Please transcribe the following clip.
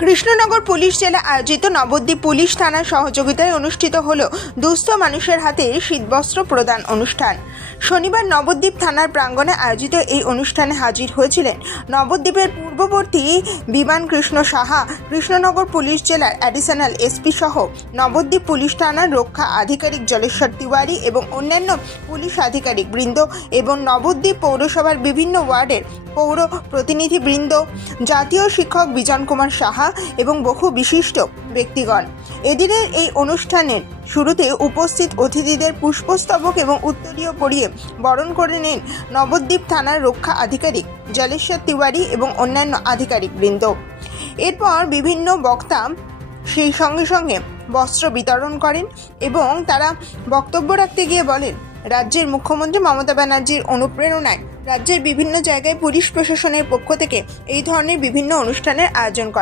Krishnanagar police জেলা আয়োজিত Nabadwip police থানার সহযোগিতায় অনুষ্ঠিত হল দুস্থ মানুষের হাতে শীতবস্ত্র প্রদান অনুষ্ঠান। শনিবার নবদ্বীপ থানার প্রাঙ্গণে আয়োজিত এই অনুষ্ঠানে হাজির হয়েছিলেন নবদ্বীপের পূর্ববর্তী বিমান কৃষ্ণ সাহা, কৃষ্ণনগর পুলিশ জেলার অ্যাডিশনাল এসপি সহ নবদ্বীপ পুলিশ থানার রক্ষা আধিকারিক জলেশ্বর তিওয়ারি এবং অন্যান্য পুলিশ আধিকারিক বৃন্দ এবং নবদ্বীপ পৌরসভার বিভিন্ন ওয়ার্ডের পৌর প্রতিনিধিবৃন্দ, জাতীয় শিক্ষক বিজন কুমার সাহা এবং বহু বিশিষ্ট ব্যক্তিগণ। এদিনের এই অনুষ্ঠানের শুরুতে উপস্থিত অতিথিদের পুষ্পস্তবক এবং উত্তরীয় পরিয়ে বরণ করে নেন নবদ্বীপ থানার রক্ষা আধিকারিক জলেশ্বর তিওয়ারি এবং অন্যান্য আধিকারিক বৃন্দ। এরপর বিভিন্ন বক্তা সেই সঙ্গে বস্ত্র বিতরণ করেন এবং তারা বক্তব্য রাখতে গিয়ে বলেন, রাজ্যের মুখ্যমন্ত্রী মমতা ব্যানার্জির অনুপ্রেরণায় রাজ্যের বিভিন্ন জায়গায় পুলিশ প্রশাসনের পক্ষ থেকে এই ধরনের বিভিন্ন অনুষ্ঠানের আয়োজন করা